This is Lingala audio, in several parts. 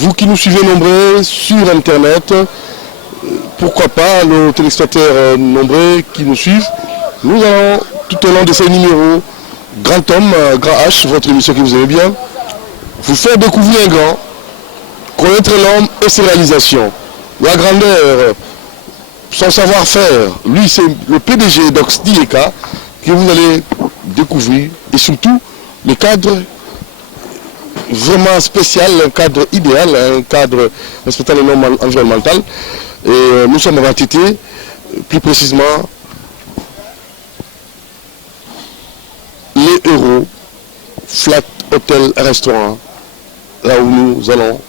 Vous qui nous suivez nombreux sur Internet, pourquoi pas nos téléspectateurs nombreux qui nous suivent, nous allons tout au long de ces numéros, Grand Homme, Grand H, votre émission que vous aimez bien, vous faire découvrir un grand, connaître l'homme et ses réalisations, la grandeur, son savoir-faire. Lui, c'est le PDG d'Ox Dieka que vous allez découvrir et surtout le cadre vraiment spécial, un cadre idéal, un cadre respectant les normes environnementales. Et nous sommes à Vatité, plus précisément les Héros, Flat Hotel Restaurant, là où nous allons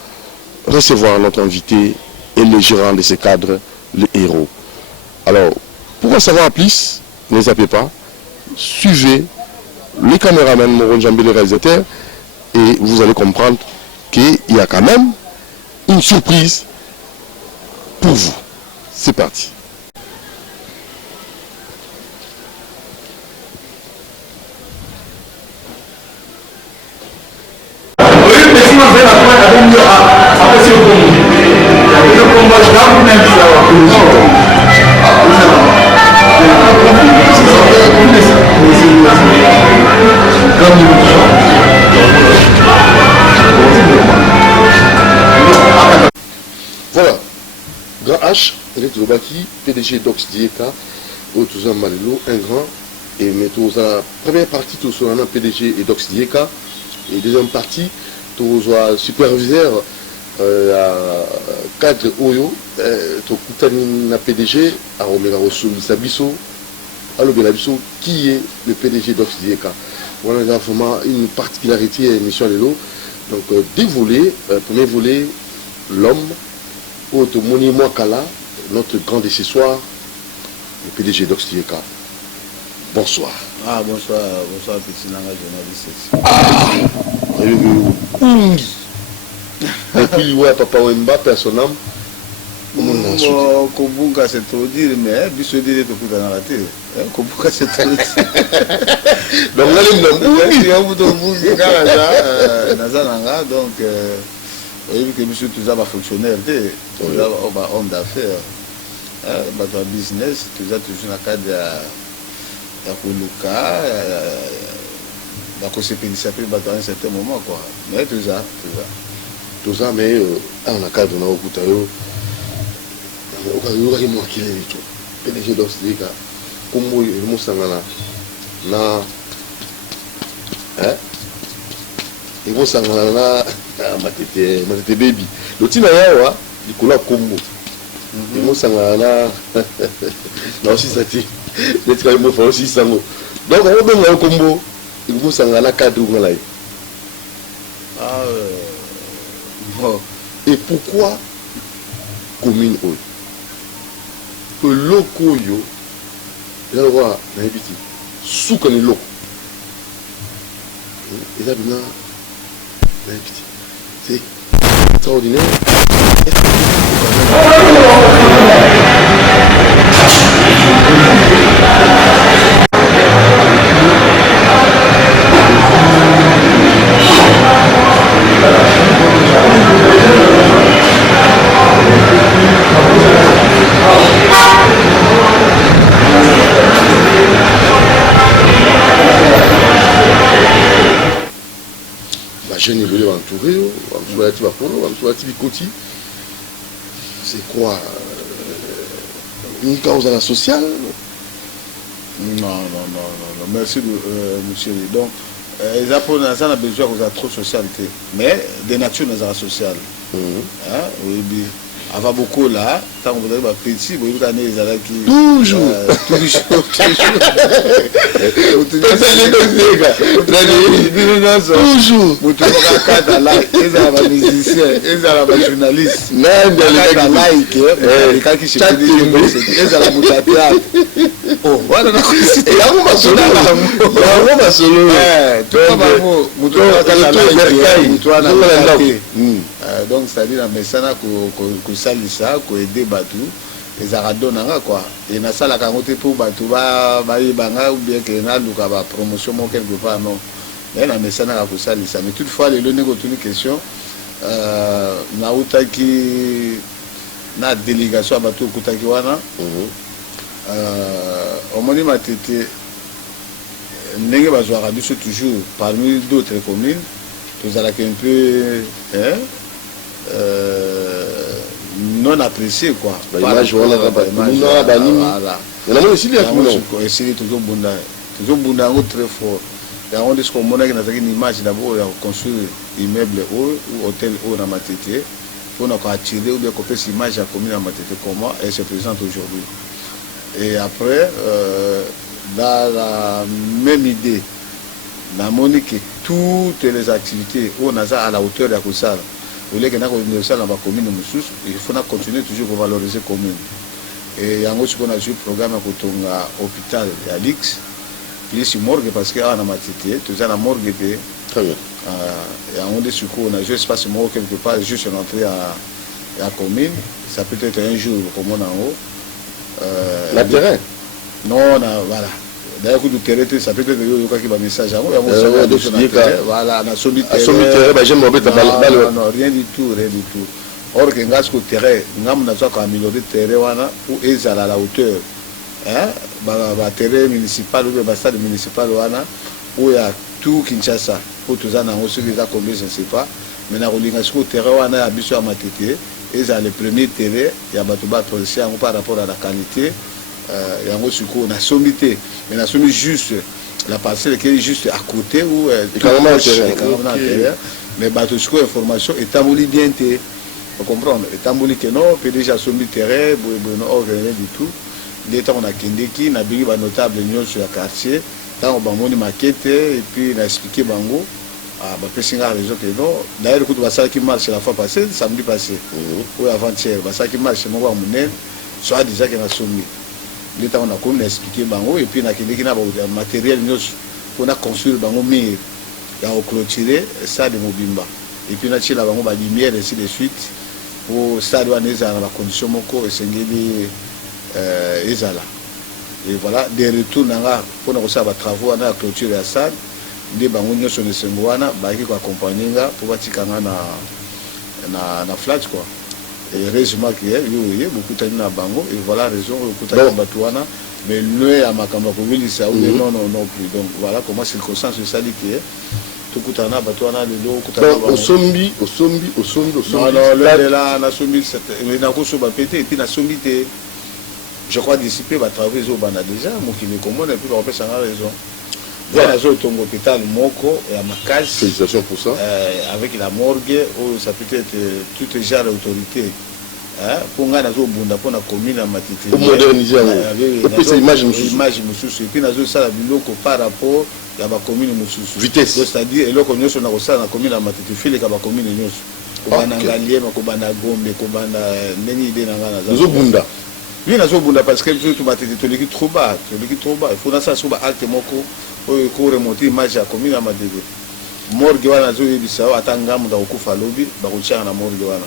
recevoir notre invité et le gérant de ces cadres, les Héros. Alors, pour en savoir plus, ne zappez pas, suivez les caméramans Moron Jambé, le réalisateur, et vous allez comprendre qu'il y a quand même une surprise pour vous. C'est parti. Voilà, Grand H, Electrobaki, PDG d'Ox Dieka, Otouzan Malilo, un grand, et mettons la première partie, tout sur un PDG et d'Ox Dieka, et deuxième partie, tout sur superviseur, cadre Oyo, tout Koutani PDG, à Romera Rossou, Sabiso, à l'Obelabiso, qui est le PDG d'Ox Dieka. Voilà vraiment une particularité à l'émission de l'eau. Donc, deux volets, premier volet, l'homme, autre Moni Mwakala, notre grand de ce soir, le PDG d'Ox Dieka. Bonsoir. Ah, bonsoir, bonsoir, petit Nanga, journaliste. Et puis, ouais, Papa Wemba, personne âme. Kobuka, c'est trop dire, mais Bissou dit que tu as raté. Kobuka, c'est trop dire. Donc, là, donc, que Bissou, tu as fonctionnaire, tu as homme d'affaires, tu as business, tu as toujours un cadre de Koulouka, tu as à un certain moment, quoi. Mais tout ça. Tout ça, mais on a cadre dans le Koutayo. On a moi qui est tout. PDG d'Ox Dieka, comme moi, je me sens là. Et vous savez, ma tête baby. Le petit naïa, il coule à combo. Et vous savez, là aussi, ça tient. Les travailleurs me font aussi ça. Donc, on va dans le combo. Et vous savez, là, cadre ou là. Ah, bon. Et pourquoi commune Oyo? Que loko yo, il y a le roi, il y a un petit. Sous qu'on est loko. Et là, il y a un petit. C'est extraordinaire. Jeune évolué entouré, c'est quoi une cause à la sociale? Non, merci monsieur. Donc, les Japonais ont besoin de trop socialité, mais des natures dans la sociale. Oui, avant beaucoup là, quand vous avez petit, vous avez des années qui. Toujours. Toujours. Vous trouvez un cadre là, ils ont un musicien, ils ont un journaliste. Même dans les cas les cas qui se disent, ils ont la moutarde. Oh, voilà la chose. Et là, on va solo. Donc, c'est-à-dire, la messana que salisa, que aider Batou, les aradonanga quoi. Et na sala kangote pour Batou, ba banga ou bien que na luka ba promotion quelque part non. Mais la messana que salisa. Mais toutefois, les données que une question, nautaki na délégation à bateau kutaki wana omoni matete ndenge bazwaka biso toujours parmi d'autres communes tozalaki un peu non apprécié quoi. Image wana esili tozobunda yango très fort yango nde soki omonaki nazalaki une image d'abord ya construire immeuble oyo ou hôtel oyo na matete mpona koattirer ou bien kopesa image ya commune ya matete comment elle se présente aujourd'hui. Et après dans la même idée namoni que toutes les activités oyo naza à la hauteur ya kosala oleke na kosala na bacommune mosusu il faut na continuer toujours kovaloriser commune. Et yango sikoyo nazwi programme ya kotonga hôpital ya Lix plus morgue parce que awa na matete toza na morgue te. Très bien. Yango nde sikoyo nazwi espace moko quelque part juste l'entrée ya commune. Ça peut être un jour komona yango na terrain non na voilà d'ailleurs coup de terrain ça peut être yoyokaki bamessage yango voilà na sombi terrain non rien du tout. Or que ngai siko terrain ngamu nazwaka améliorer terrain wana ou ezala à la hauteur baterrain municipal ou bastade municipal wana ou ya tout Kinshasa po toza nango soki eza combien je ne sais pas mais nakolinga siko terrain wana ya biso ya matete ezala le premier terrain ya bato baprocesser yango par rapport à la qualité yango sikoyo nasombi te mais nasombi juste la parcelle qui est juste à côté ou carrément na terrain mais bato sikoyo information etamboli bien te comprendre etamboli ke non PDG asombi terrain boyeboye or rien du tout nde ntango nakendeki nabingi banotable nyonso ya quartier ntango bamoni maquette et puis na expliqué bango bapesi nga raison que non d'ailleurs kutu basalaki marche la fois passée samedi passé oyo avant-hier basalaki marche moko ya monene soit déjà ke nasombi nde ntango nakomi na expliqué bango et puis nakendeki na matériel nyonso mpona construire bango mire ya koclôturer stade mobimba et puis natiela bango balumière ainsi de suite po stade wana ezala na bacondition moko esengeli ezala. Et voilà des retours nanga mpona kosala batravaux wana ya clôture ya stade nde bango nyonso na esengo wana bayaki koaccompagne nga mpo batika nga na flat quoi. Et heureusement que yo bokutani na bango et voilà raison okutani bato wana mais loin ya makambo ya kobilisa ou non plus. Donc voilà comment circonstance esali ke tokutana na bato wana lelo okutana bango osombi là nasombi nakosoba pete et puis nasombi te je crois d'ici peu batravaux ezobanda déjà mokili komona et puis bakopesa nga raison. Voilà, j'ai ton hôpital Moko et à Makaz. Félicitations pour ça. Avec la morgue, ça peut être tout genre d'autorité. Pour nga nazo bunda pour na commune à Matete. Pour moderniser. Et puis c'est image mususu. Image mususu. Et puis nazo sala biloko par rapport à la commune mususu. Vitesse. C'est-à-dire eloko nyonso na kosala na commune à Matete file ka ba commune nyonso. Kobana ngaliema kobana gombe kobana ndeni ide na nga nazo. Nazo bunda. Oui nazo bunda parce que tout Matete toleki trop bas. Il faut na ça sur ba acte moko. Pour remonter l'image à la commune à Matete. Morgue wana zo yebisa ata ngamu da okufa lobi bakotia na morgue wana.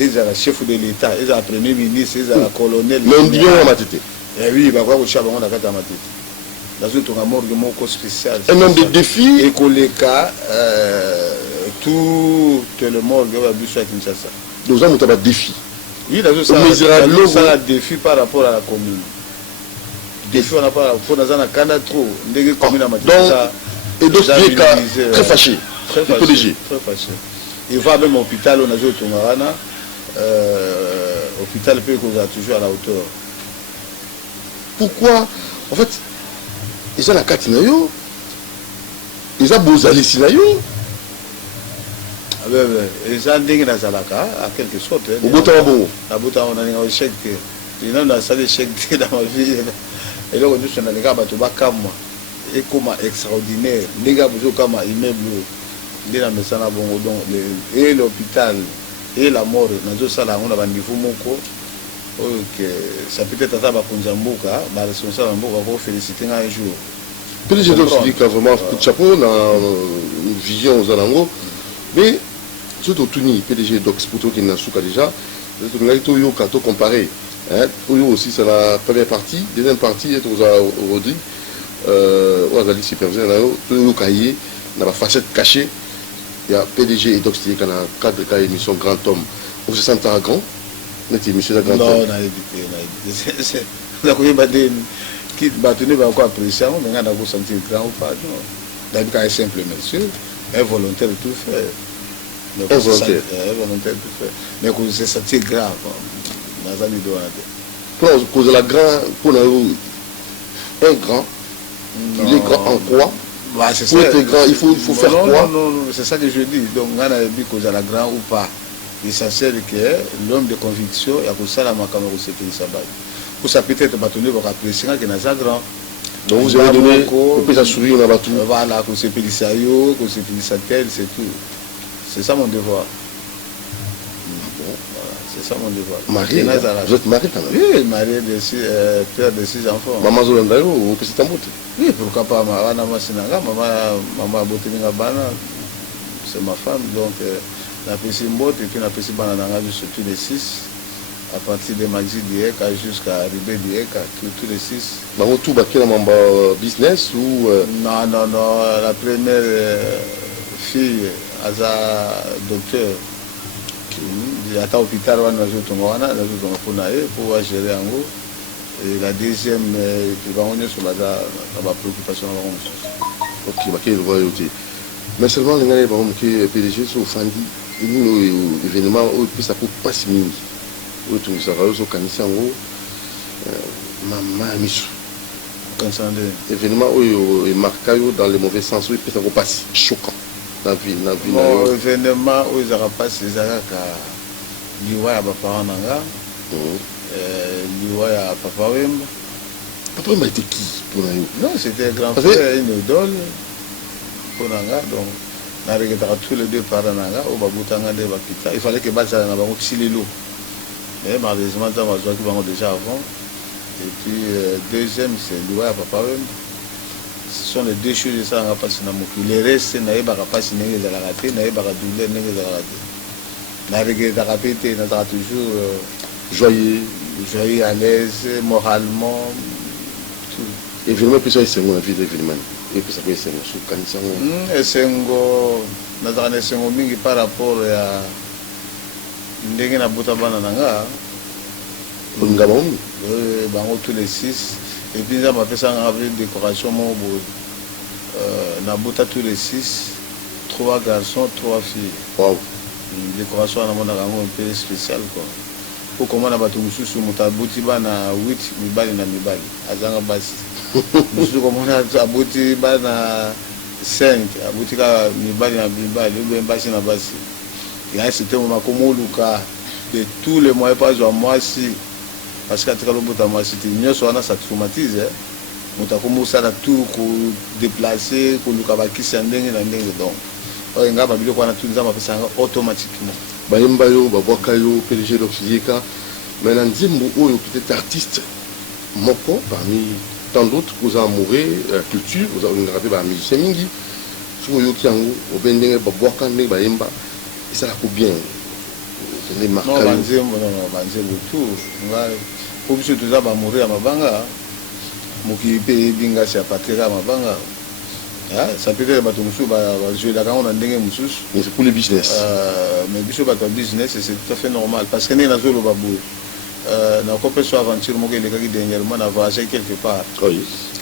Eza la chef de l'état, eza la premier ministre, eza la colonel. L'ondion à Matete. Eh oui, bakwa kotia bango na kata Matete. Dazo tonga morgue moko spécial. Un homme de défi et koleka tout le morgue va biso à Kinshasa. Nous avons un défi. Oui, dazo ça défi par rapport à la commune. Défi on a pas pour dans un canada trop ndenge commune à Matete. Et donc très fâché. Très fâché. Il va même au hôpital on a joué au Tongarana. Hôpital peut qu'on a toujours à la hauteur. Pourquoi en fait ils ont la carte nayo. Ils ont beaux aller sinayo. Ils ont ndenge na zalaka à quelque sorte. Au bota bon. À bota on a un chèque. Il y a un salaire chèque dans ma vie. Et là, nous sommes dans les gars, et comme extraordinaire, les gars, vous comme immeuble, de la maison à bon, et l'hôpital, et la mort, nous sommes là, on a un niveau moko, ça peut être à ça, Konzamboka, ma responsable, on va féliciter un jour. PDG donc dit qu'il y a vraiment coup de chapeau dans une vision aux alengours, mais surtout tout ni PDG donc pour toi qui n'a souka déjà, on a tout yo quand comparé. Aussi c'est la première partie, deuxième partie est aux Rodrigue, aux Alix superviseurs, tout le cahier, dans la facette cachée, il y a PDG et Dox qui est dans le cadre de l'émission Grand Homme. Vous se sentez à grand? N'est-ce pas, monsieur le Grand Homme? Non, on a évité. On a évité. Qui bâtonné va encore apprécier, mais on a encore senti grand ou pas. Non. D'habitude, un simple monsieur, un volontaire de tout faire. Un volontaire? Un volontaire de tout faire. Mais qu'on se sentit grave. Pour cause de la grand, pour un grand, il est grand en quoi? Bah, pour être grand, il faut faire non, quoi? Non, c'est ça que je dis. Donc, on a dit cause de la grand ou pas. L'essentiel que l'homme de conviction, il y a que ça la macamero c'est pays sabat. Pour ça peut-être bâtonner pour apprécier qu'il y a un grand. Donc vous avez donné, on peut s'assurer, on a tout. Voilà, que c'est Pélissayo, que c'est Pélissatel, c'est tout. C'est ça mon devoir. Voilà, c'est ça mon devoir. Marié, vous êtes marié quand même? Oui, marié, père de 6 enfants. Maman Zolandayo, vous pouvez s'en beauté? Oui, pourquoi pas, maman Sinanga, maman Boteninga Bana, c'est ma femme, donc la petite botte et puis la petite banana sur tous les 6. À partir de Maxi Dieka jusqu'à Ribé Dieka, tous les 6. Vous tout baqué dans mon business ou Non, la première fille, Aza docteur, qui est à l'hôpital, pour gérer en gros. Et la deuxième, qui va en sur la préoccupation. Ok, baqué de royauté. Mais seulement les gars, qui PDG sont fandis, événement où ça peut pas se minimiser. Autour de ça, au Kanissa, maman Michou. Événement où il marque dans le mauvais sens, où il peut pas choquant dans la vie. Non, événement où il n'y aura pas ces arrêts à l'Iwa à Papa Nanga, l'Iwa à Papa Wemba. Papa Wemba était qui pour nous? Non, c'était un grand frère, une idole pour Nanga. Donc, on a regardé tous les deux par Nanga, au Baboutanga de Bakita. Il fallait que Bazar n'ait pas Xililo. Mais malheureusement, ça va jouer déjà avant. Et puis, deuxième, c'est l'Iwa à Papa Wemba. Ce sont les deux choses que ça n'a pas passé dans mon cul. Les restes, n'a pas passé dans les ratés, n'a pas doublé dans les ratés. N'a pas répété, n'a pas toujours joyeux, à l'aise, moralement, tout. Évidemment, puis ça, c'est mon avis d'événement. Et puis ça peut être sous Kanissa. Et c'est un mingi par rapport à ndenge na Boutabana Nanga. Tous les 6. Et puis ça m'a fait ça avec décoration mon na Bouta tous les 6, 3 garçons, 3 filles. Wow. Une décoration à mon un peu spéciale quoi. Pour comment on a battu sous Moutabouti na 8 mibali na mibali. Azanga basi. Nous comment on a abouti na 5, abouti ka mibali na mibali, ou bien basi na basi. Il y a un certain moment comme Luka de tous les moyens pas à moi si parce qu'à travers le bout à moi c'était mieux soit ça traumatise on a commencé à tout déplacer pour Luka qui s'en dingue donc on a pas biloko na tout ça m'a fait ça automatiquement bayemba yo babwaka yo PDG d'Oxyeka mais dans Nzimbo oyo peut-être artiste moko parmi tant d'autres vous amoureux culture vous avez regardé ba musicien mingi sur yo kiango obendenge babwaka ndenge bayemba et ça la coupe bien. Non, Banzembo tout. Pour que tout ça va mourir à Mabanga. Moki paye binga c'est à partir à Mabanga. Ça peut être que tu vas jouer la gamme en dingue moussous. Mais c'est pour le business. Mais bisous ton business c'est tout à fait normal parce que n'est pas le babou. Na compétition aventure moki les gars qui dernièrement a voyagé quelque part. Oui.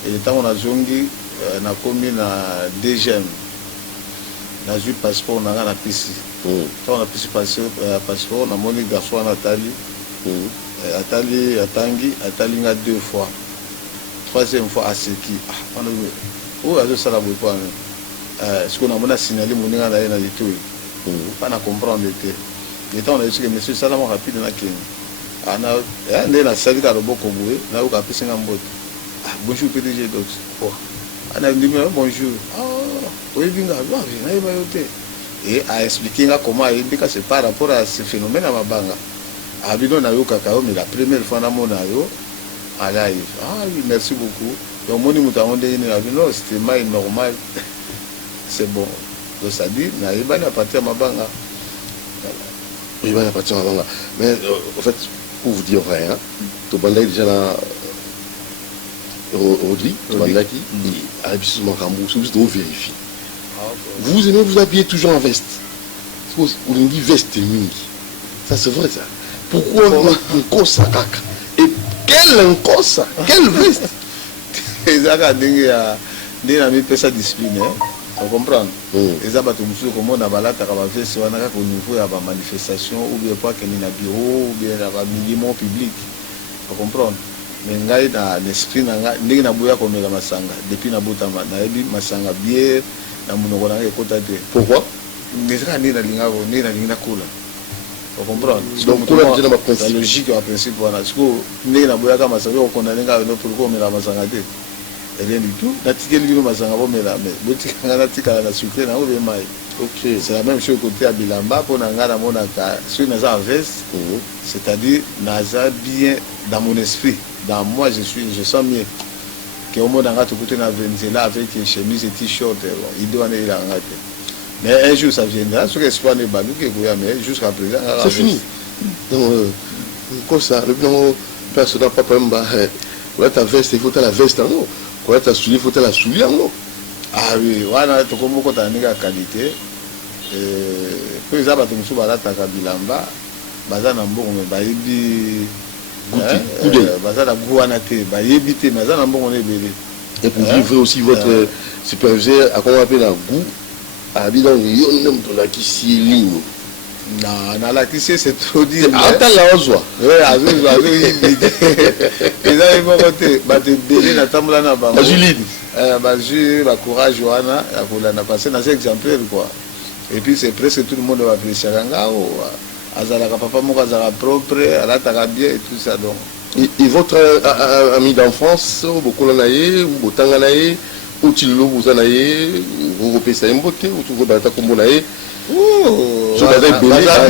Et tant on a zongi na combien na DGM. Na ju passeport na na PC. Quand on a pu passer passeport, on a mon garçon à Nathalie. Atali 2 fois. 3e fois à Seki. Où est-ce que ça va pas? Ce qu'on a signalé, mon gars, là, il tout. Pas à comprendre. Les temps, on a dit que monsieur Salam rapide dans la Kenya. On a la salle à Roboko Boué, là où on a pu s'engager. Bonjour, PDG Dox. On a dit bonjour. Oui, bien, et à expliquer comment il dit que c'est par rapport à ce phénomène à Mabanga. Abidon na yo kakao, mais la première fois na mon ayo à live. Ah oui, merci beaucoup. Donc mon moutamon de non, c'était mal normal. C'est bon. Donc ça dit, na iba na partir à Mabanga. Oui, il va partir à Mabanga. Mais en fait, pour vous dire vrai, hein, tu bandai déjà là Rodri, tu bandai qui, et à l'habitude de mon cambou, c'est juste de vérifier. Vous aimez vous habiller toujours en veste. Vous dit veste mingi. Ça c'est vrai ça. Pourquoi un cosa caca? Et quel cosa? Quelle veste? Ils ont mis ça discipline. Vous comprenez? Ils ont mis comment on a balaté à la veste au niveau de la manifestation ou bien pas qu'il y a un bureau ou bien un minimum public. Vous comprenez? Mais ngai na l'esprit na ndenge na boya komela masanga depuis na botama na yebi masanga bière na munoko na ekota te. Pourquoi? Ngezaka ndenge na linga ko ndenge na linga kola. Vous comprenez? Donc kola déjà ma principe. La logique en principe wana. Parce que ndenge na boya ka masanga ko condamner nga no pour komela masanga te. Rien du tout. Na tikeli bino masanga bo mela mais botika na tika na sucré na obe mai. OK. C'est la même chose côté à Bilamba pour na nga na mona ka sur naza veste. C'est-à-dire naza bien dans mon esprit. Dans moi, je sens mieux que au monde en tout côté na Venezuela avec une chemise et t-shirt, il doit aller là. Mais un jour ça viendra, sur l'espoir n'est pas nous qui mais jusqu'à présent. C'est fini. Donc, comme ça, le plan personnel papa mba, quand ta veste, il faut la veste en haut. Quand ta soulier, il faut la soulier en haut. Ah oui, voilà, tu comme beaucoup de qualité. Pour les abattre nous sur la Bilamba, bazan en bon, mais baïbi. Et pour vivre aussi votre superviseur, à comment on appelle un goût, à dire dans la qui ligne. Non, la qui c'est trop dire. Attends la ozoa. Oui, à courage, Johanna, a passé dans cet exemplaire quoi. Et puis c'est presque tout le monde va apprécier azalaka papa moko azala propre alataka bien et tout ça donc et votre ami d'enfance beaucoup naye ou botanga naye ou tilo bozanaye vous repesa mbote ou tout bata kombo naye je vais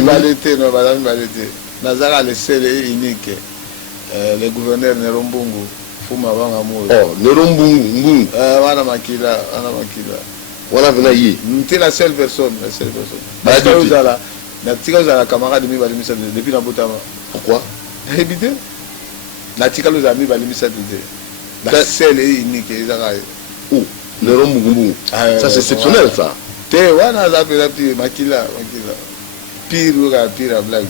balete non balete nazala le seul et unique le gouverneur Nerombungu fuma banga mo oh Nerombungu wana makila wana venaye c'est la seule personne parce que vous allez na tika uzala camarade mi balimisa depuis na botama. Pourquoi? Évité. Na tika uzala mi balimisa de. La seule et unique ezaka. Oh, le rombungu. Ça c'est exceptionnel ça. Te wana za pela pi makila. Pire blague.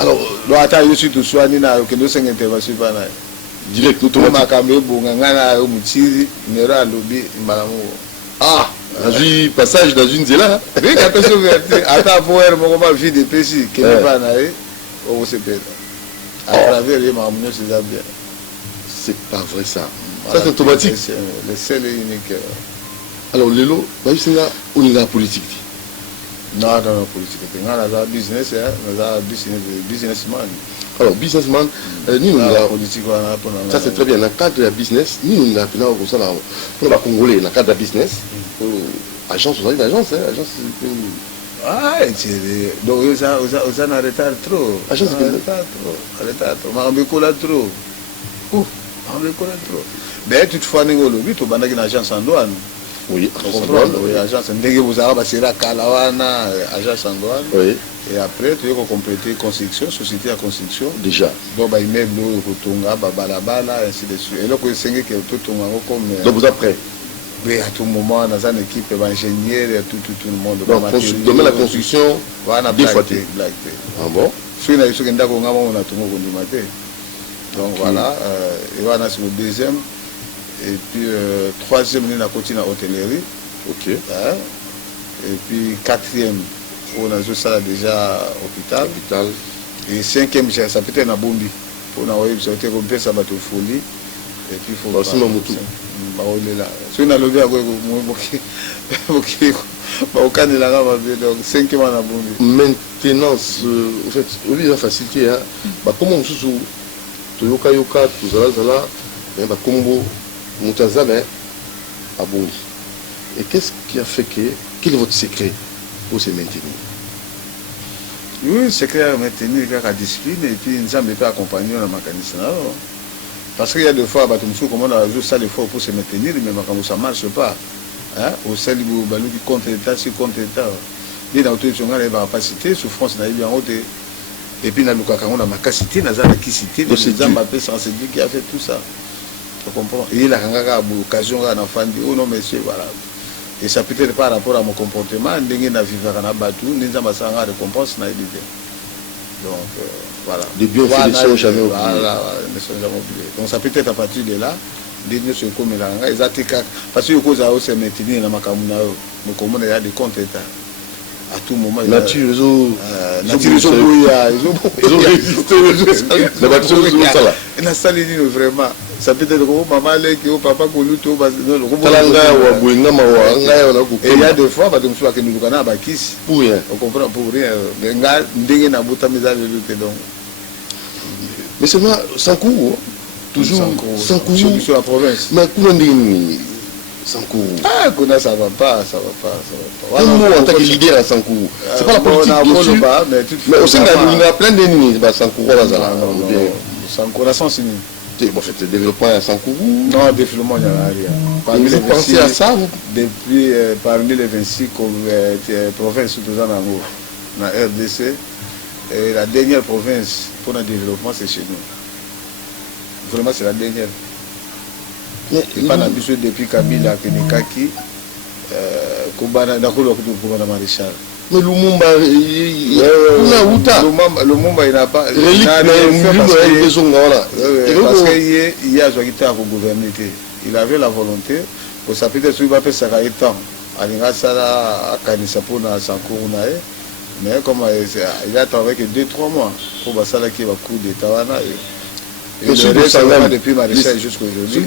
Alors, do ata yo surtout swani na yo kendo senga intervention pa na. Direct automatique. Makambe bunga ngana yo mutiri nero alobi mbalamu. Ah, j'ai passage dans une zéla. Oui, quand on s'ouvre, attends pour elle, mon vie de péché, qui n'est pas naïf, on se pète. À travers les mamans, c'est bien. C'est pas vrai ça. Ça c'est automatique. Le seul et unique. Alors, Lélo, on est la politique. Non, politique. On a business, businessman. Alors, businessman, nous, la politique, ça c'est très bien. Dans le cadre de la business, nous, pour les Congolais, dans le cadre de la business, agence, vous avez une agence, agence. Ah, donc vous en arrêtez trop. Agence, arrêtez trop. Mais on me colle trop. Mais toutefois, nous avons une agence en douane. Oui, agence en douane. Vous avez Kalawana, agence en douane. Oui. Et après, tu as complété construction, société à construction. Déjà. Donc, il y a Rotonga, Balabala, ainsi de suite. Et là, il y a comme. Donc, vous êtes prêt? Oui, à tout moment, dans une équipe d'ingénieurs, tout le monde. Donc, domaine de la construction, des fois. Ah bon? Donc, voilà. Et voilà, c'est le deuxième. Et puis, troisième, on a continué à hôtellerie. Ok. Et puis, quatrième, on a joué ça déjà hôpital. Et cinquième, ça peut être un bombi. Pour nous, ça peut être ça va folie. Et puis, il faut. Aussi, Mamoutou. Si on a levé à quoi, cinquième, on a bombi. Maintenance, en fait, au lieu de la facilité, comment on se sous Toyoka, Tuzala, Combo, Moutazame, à Bongi. Et qu'est-ce qui a fait que. Quel est votre secret pour se maintenir? Oui, le secret à maintenir la discipline et puis nous sommes pas accompagnés dans le mécanisme. Parce qu'il y a des fois, comment on a joué ça l'effort pour se maintenir, mais quand ça ne marche pas, au sein du balou qui contre l'État, c'est contre l'État. Il y a une capacité, souffrance dans les haute. Et puis, on a ma capacité, on a la capacité, on a qui a fait tout ça. Tu comprends? Et il a une occasion à la fin de oh non, monsieur, voilà. Et ça peut être par rapport à mon comportement, ndenge na vivre na batu, ndenge na sanga récompense na idée. Donc voilà. Des bienfaits ne sont jamais oubliés. Voilà, ne sont jamais oubliés. Donc ça peut être à partir de là, ndenge se comme là, parce que cause a aussi maintenir na makamuna, mais comme on a des comptes état. À tout moment, nature, ils ont vraiment. Ça peut être comme maman, papa, et il y a des fois, que nous pour rien. On comprend pour rien. Mais seulement sans cours, toujours sans cours sur la province. Mais comment dire sans cours? Ah, ça va pas. Comment en tant que leader à Sankou? C'est pas la politique, bien sûr. Mais aussi, il y a plein d'ennemis sans cours. Sans connaissance, en fait, le développement à Sankou. Non, développement, il n'y a rien. Vous pensez à ça? Depuis, parmi les 26 provinces, surtout dans la RDC, et la dernière province pour le développement, c'est chez nous. Vraiment, c'est la dernière. Et pas l'ambition depuis Kabila, Kenikaki, Koubana, Koubana Maréchal. Mais Lumumba, Lumumba, il n'a pas. Parce qu'il y a Joaquita à gouverner. Il avait la volonté, pour ça peut-être qu'il va faire ça à temps. Il Sala, Kanisapona, Sankounae, mais comme il a travaillé que 2-3 mois pour Basala qui va coup de Tawana. Et le reste, depuis Maréchal jusqu'à aujourd'hui.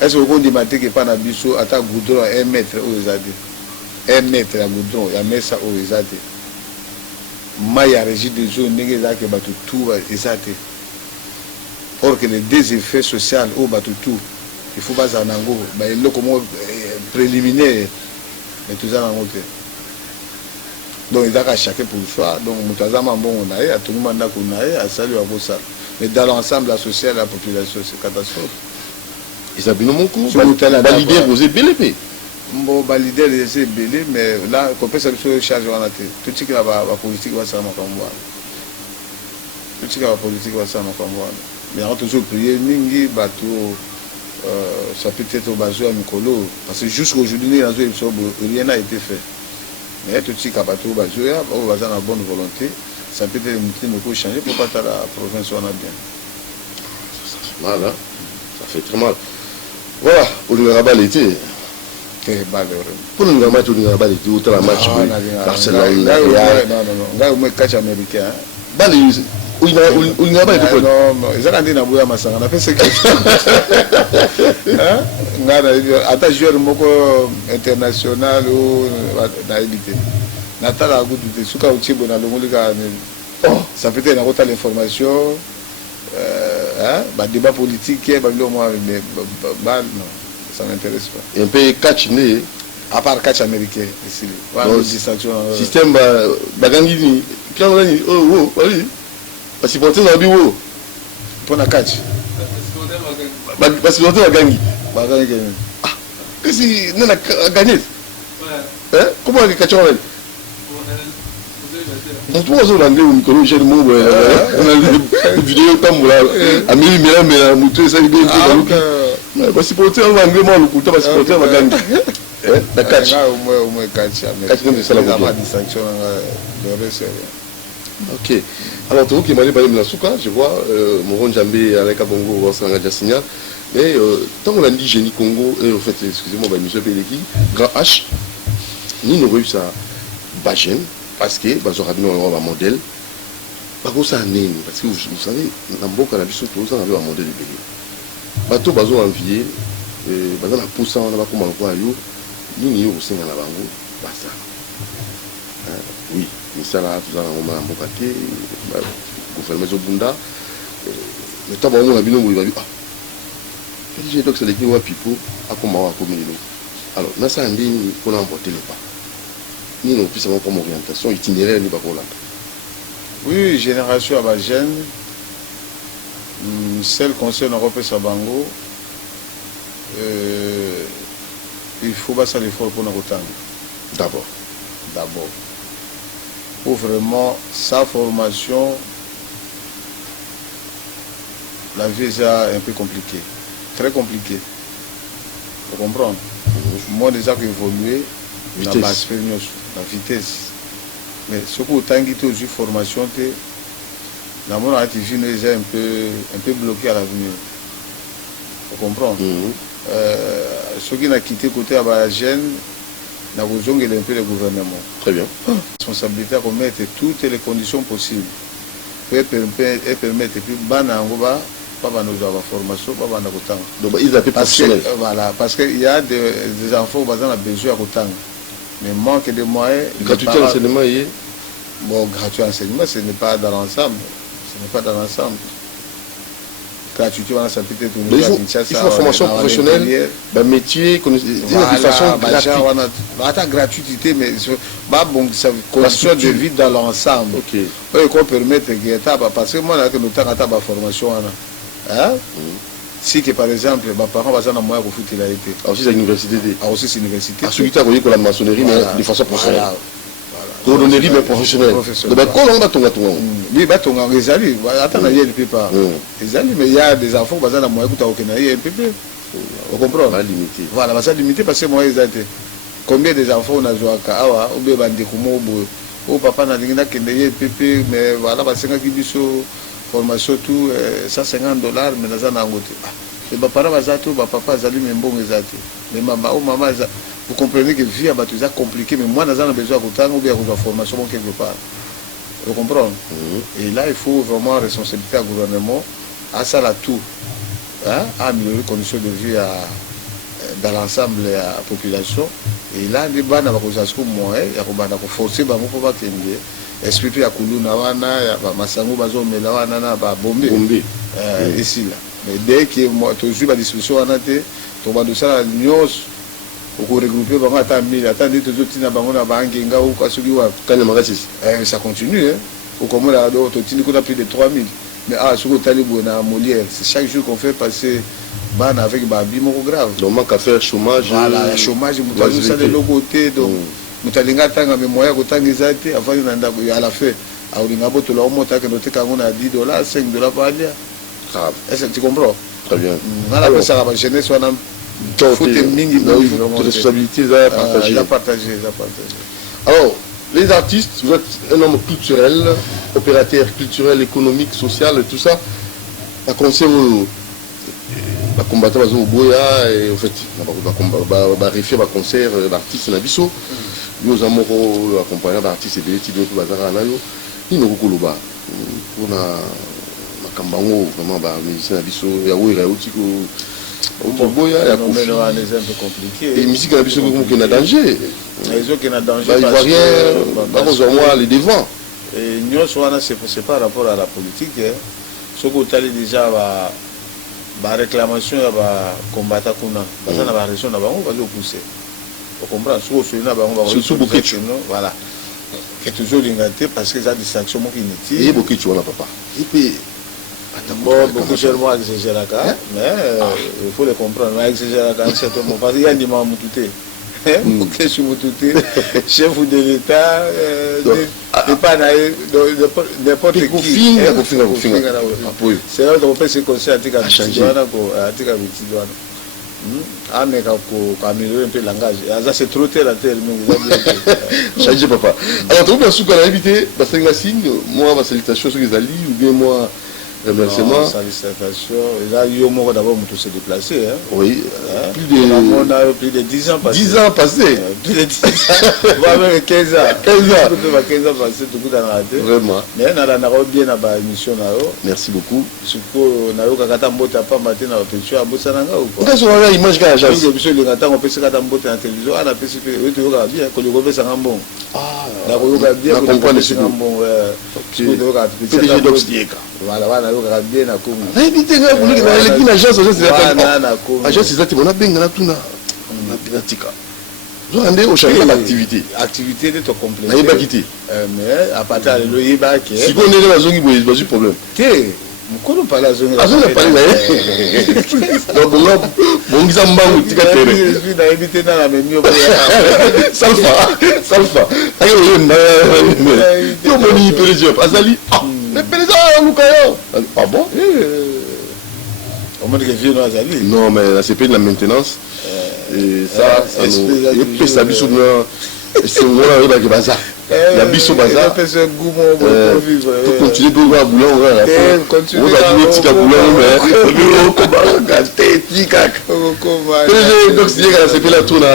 Est-ce qu'on dit que pas Nabiso attaque goudron à 1 mètre où ils ont 1 mètre à goudron, il y a mis ça où ils ont été. Maya régit des zones négatives qui battent tout, ils ont été. Or que les deux effets sociaux au battu tout, il faut pas en ango, mais il comme préliminaire, mais tout ça en côté. Donc il a chacun pour soi, donc Moutazama bon on a à tout le monde qu'on a à salut à ça. Mais dans l'ensemble la sociale, la population c'est catastrophe. Ils ont mon coup. Valider vous êtes belé. Bon valider les belé, mais là qu'on peut s'habituer charge on a tout ce qui va politique va ça comme moi. Tout ce qui va politique va ça comme moi. Mais on a toujours prié mingi bateau ça peut être au bateau à Mikolo parce que jusqu'à aujourd'hui rien n'a été fait. Mais tout ce qui est capable de faire, on va avoir bonne volonté, ça peut être un changer pour pas la province on a bien. Ça fait mal, hein? Ça fait très mal. Voilà, pour le rabat l'été. Pour le rabat, l'été, autant la match, Barcelone, non, catch américain. Oui, il n'y a pas de problème. Non, ils ont dit que nous avons fait ce que attends, joueur international ou naïvité. Natala a goûté. Souka ou Tchibo na l'omolika. Ça peut être une l'information, débat politique, non, ça ne m'intéresse pas. Et un peu catch né. À part catch américain ici. Système Bagangini. Oh, oui. Parce que porter dans bureau pour la catch parce que porter la gangi ah qu'est-ce que n'a gagné hein comment on catch on peut aussi l'anglais ou micro j'ai le mot on a vidéo comme là ami mais mutu ça bien parce que porter l'anglais moi le couteau parce que porter la gangi la catch au moins catch de ça la distinction de reste. Ok. Alors, tout qui m'a dit, je vois, Moron Djambé, avec Abongo, Sanga Jassignal, mais tant qu'on a dit génie Congo, et en fait, excusez-moi, M. Peleki, Grand H, ni nous réussi à Bajen, parce que, nous avons un modèle, par contre, ça n'est pas, parce que vous savez, dans le cannabis, tout ça, on avait un modèle de béni. Bateau, bateau envié, bateau, la pousse, on a pas comment quoi, nous, nous, au sein de la bango, bah ça. Oui. Misala tout ça on m'a embocaté gouvernement Zobunda mais toi on a bien on va dire ah j'ai donc c'est les qui wa pipo à comment communiquer alors là ça ndini pour emporter le pas ni non plus ça comme orientation itinéraire ni pas pour là. Oui, génération à ma jeune celle concerne Europe et Sabango il faut pas ça l'effort pour nous autant d'abord pour vraiment sa formation, la vie est un peu compliquée, très compliquée. Vous comprenez? monde déjà évolué na Vitesse. aspect nyonso na vitesse mais soki otangi te ozwi formation te namonaka ti vie no eza un peu bloqué à l'avenir ocomprendre soki nakite côté ya bajeune nakozongela un peu le gouvernement Très bien. responsabilité ya komettre toutes les conditions possibles pour permettre puis bana yango pas banozwa baformation pas banda kotanga Donc ils appellent professionnels. voilà parce que il y a des enfants baza na besoin ya kotanga mais manque de moyens Gratuité d'enseignement, bon gratuit enseignement ce n'est pas dans l'ensemble gratuité wana ça peut être il faut formation professionnelle, métier, de façon gratuite. Ata gratuité mais bon ça condition de vie dans l'ensemble. Ok. Pour qu'on permette que parce que moi là que nous t'as ba formation wana. Hein? Si que par exemple mes parents baza na moyen ko futi la été. Aussi c'est l'université. Aussi c'est l'université. À celui qui a voyé que la maçonnerie mais de façon professionnelle. Cordonnerie mais professionnelle. Donc comment on va tonga tonga. Oui, bah tonga ezali. Attends na yel pas. Ezali mais il y a des enfants baza na moyen ko ta okena yel pépé. On comprend. Limité. Voilà, bah ça limité parce que moi ils étaient combien des enfants on a joué à Kawa ou bien bande kumo au papa na lingina kende yel pépé mais voilà parce que kibiso formation tout $150 mais naza na ngote. Et bah parents baza tout bah papa azali membong ezati. Mais maman ou maman vous comprenez que vie à battu ça compliqué mais moi naza na besoin de ou bien de formation quelque part. Vous comprenez? Et là il faut vraiment responsabilité au gouvernement à ça là tout. Hein, améliorer les conditions de vie dans l'ensemble de la population. Et là, les gens qui ont moyen, ils forcer les gens à esprit ya kuluna wana ya masango bazomela wana na ba bombe ici là. Mais dès que moi toujours la discussion wana te to ba dosala nyos pour regrouper bango ata 1000 attendez toujours tina bango na bangenga ou kasuki wa Quand magasis. ça continue hein. Au comme là do to tini qu'on a plus de 3000. Mais sur le talibou na Molière, c'est chaque jour qu'on fait passer ban avec babi mon grave. Donc manque à faire chômage. Voilà, le chômage mutalou ça de l'autre côté donc mutalinga tanga mais moya ko tangizate avant nanda ko à la fin. A ulinga boto la mota que noté quand on a $10, $5 par dia. Grave. Est-ce que tu comprends? Très bien. On a ça la jeunesse on a faut mingi de responsabilités à partager. À partager. Alors, les artistes, vous êtes un homme culturel, opérateur culturel, économique, social, tout ça. La concert, la combattant au Boya, et en fait, la référé à concert d'artistes Nabiso. Nous avons accompagné d'artistes et des études de Bazara Nayo. Nous avons Koloba. On a Kambango, vraiment, musicien Nabiso, Yaoui Raoutiko. Boya, il y a un peu compliqué. Et la musique Nabiso, il y a danger. Les autres qui ont danger. Il n'y a rien, par contre, moi, les devants. Et nous, c'est pas rapport à la politique. Ce que tu as déjà, la réclamation, la combattre, parce que la réaction, on va le pousser. Vous comprenez? Surtout beaucoup de choses. Voilà. Et toujours l'ingaté parce que ça a des sanctions qui n'étaient. Et beaucoup de choses, papa. Et puis, bon, beaucoup de gens exagèrent, mais il faut le comprendre. Exagèrent à un certain moment. Parce qu'il y a des moments tout chef de l'État, pas n'importe qui. C'est là qu'on peut se conseiller à changer. Mais améliorer un peu le langage. C'est trop tard la terre. Changer, papa. Alors, tu as bien invité, parce que moi, ma salutation sur les alliés, ou bien moi. Remerciements. Salutation. Là, il y a eu d'abord pour se déplacer. Oui. On a plus de 10 ans passés. 10 ans passés. Plus de 10 ans. Voire même 15 ans. 15 ans passés, tout le monde a raté. Vraiment. Mais on a bien à émission. Merci beaucoup. Ce qu'on a eu quand on a pas matin dans la pétition à Bossananga ou quoi. Quand on a l'image quand on peut se quand on la télévision, on a pu se faire. Oui, tu vois bien, quand on fait un bon. Ah, on a bien, on comprend les bon. PDG d'Obstier. Voilà, voilà. Bien na komi. Invité nga pour les agence agence c'est on a bien na tuna. On a bien tika. Vous rendez au changement d'activité. Activité de ton complet. Na yeba kiti. Mais à partir de yeba ke. Si on est dans la zone il y a pas problème. Té, mukolo parler zone. Ah zone parler là. Donc bon gizamba tika tere. Je suis dans invité dans la même Salfa. Ayo na. Yo boni PDG Azali. Mais président Lukayo. Ah bon? On m'a dit que vieux Azali. Non, mais la CP de la maintenance. Et ça nous fait ça biso na c'est moi là qui bazar. La biso bazar. Ça fait un goût pour vivre. Pour continuer pour voir boulot on va continuer. On va continuer petit boulot mais on combat gasté tika. Donc c'est que c'est que la tour la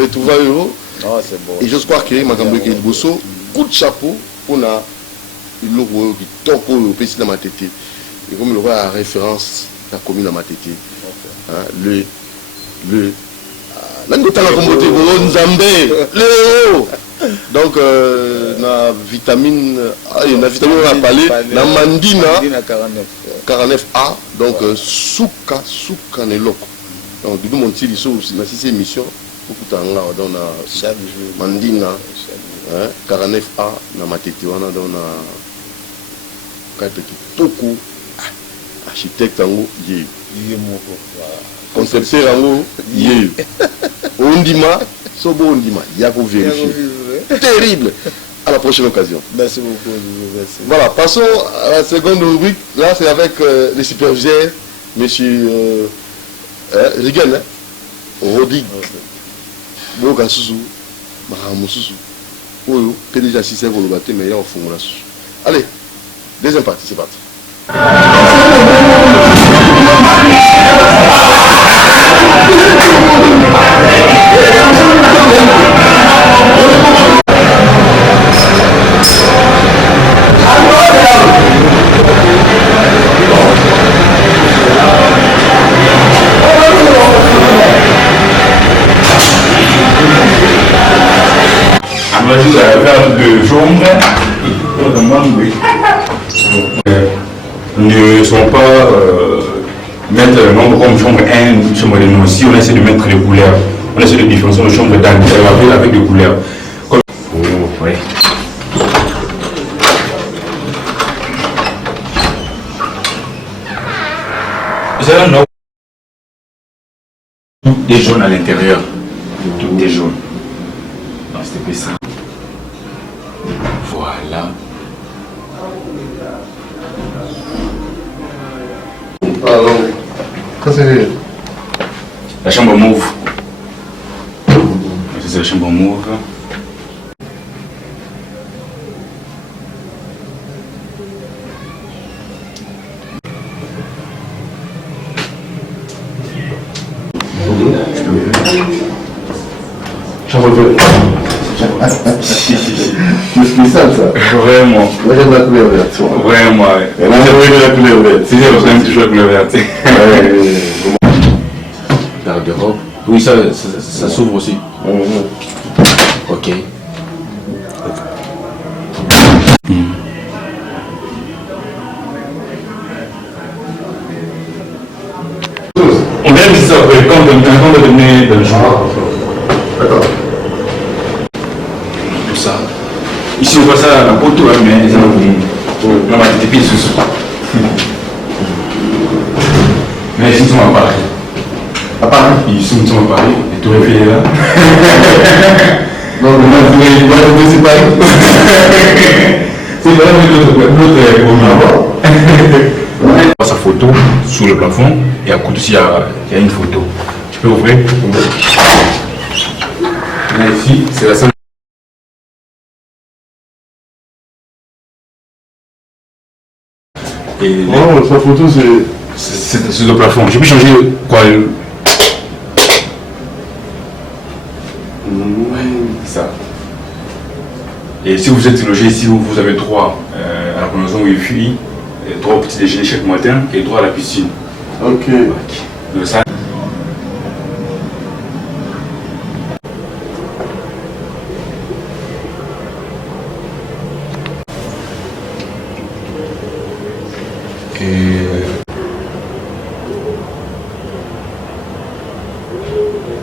retrouver euro. Ah c'est bon. Et je crois que Makambo qui bosso coup de chapeau on a il logo qui toko au pays dans ma tête. Et comme le voit à référence la commune à ma tête. Le donc na vitamine on a parlé na mandina 49A donc souka neloko donc du mon tili so na six émissions pour kutanga dans na mandina 49A na matete wana dans na quatre kitoko architecte ango ye moko concepteur yango ye ondima sobo ondima yako vérifier terrible à la prochaine occasion. Merci beaucoup. Merci. Voilà, passons à la seconde rubrique. Là c'est avec le superviseur monsieur Rigan Rodig Boka Susu Mahamu Susu Oyo PDG Sissé pour le bâtiment mais il y a au fond là. Allez, deuxième partie, c'est parti. Ne sont pas mettre le nombre comme chambre 1, chambre 2. Non, si on essaie de mettre les couleurs, on essaie de différencier les chambres d'angle avec des couleurs. Comme... Oh, oui. C'est un nom. Tout est jaune à l'intérieur. Tout est jaune. Non, c'était pas ça. Voilà. Alors, ça c'est la chambre mauve. C'est la chambre mauve. chambre bleue. C'est spécial ça. Vraiment. Moi j'aime la couleur verte. Vraiment. Et moi j'aime la couleur verte. C'est vrai, j'aime toujours la couleur verte. Garde-robe. Oui, ça s'ouvre aussi. Ok. On verra si ça après, quand on va donner dans le jour. D'accord. Tout ça. Ici on voit ça dans la poteau, mais ça on va des pieds sous. Mais ici ils sont à Paris. À Paris. Ils sont à Paris, et tout réveillé là. Non, mais c'est Paris. C'est pas l'autre au sa photo sous le plafond et à côté aussi il y a une photo. Tu peux ouvrir. Là ici, c'est la salle. Et Non, sa photo c'est sur le plafond. Je peux changer quoi ouais, ça. Et si vous êtes logé ici, vous avez droit à la connexion Wi-Fi, droit au petit déjeuner chaque matin et droit à la piscine. Ok. Donc ça. Et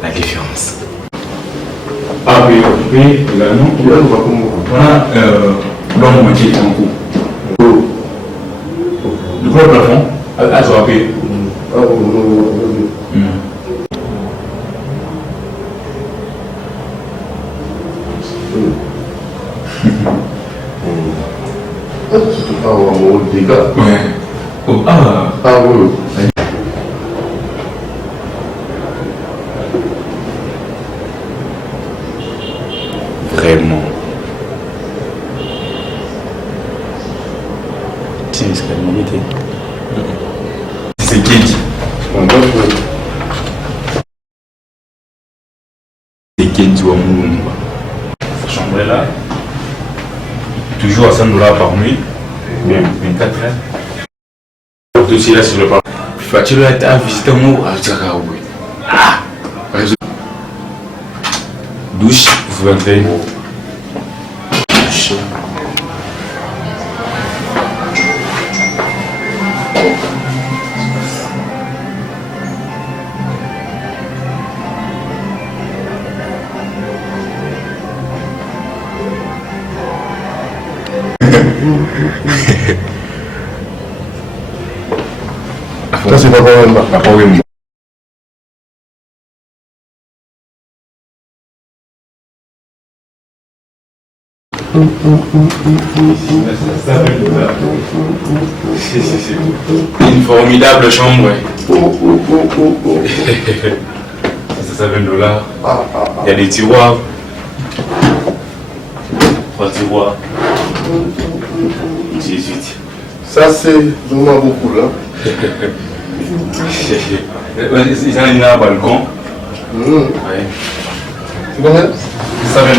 la différence. Ah oui, oui, là non. Voilà, l'homme moitié est en cours. Le gros plafond, à se rappeler. Ah, on des gars. Ouais. Oh, ah. Ah, oui. C'est discrédité. C'est Kenji. C'est Kenji ou Moumba. Cette chambre là, toujours à 100 $ par nuit, bien 24 heures. Tout aussi là sur le parc. Faut-il être à visiter mon Algérie? Ah! Douche, vous entrez. Douche. Ça, c'est pas Wemba. Papa Wemba. Une formidable chambre. Ça 20 $. Il y a des tiroirs. 3 tiroirs. 18. Ça, c'est vraiment beaucoup là. Ils ont un balcon. Mmh. Ouais. C'est combien? Ça 20 $.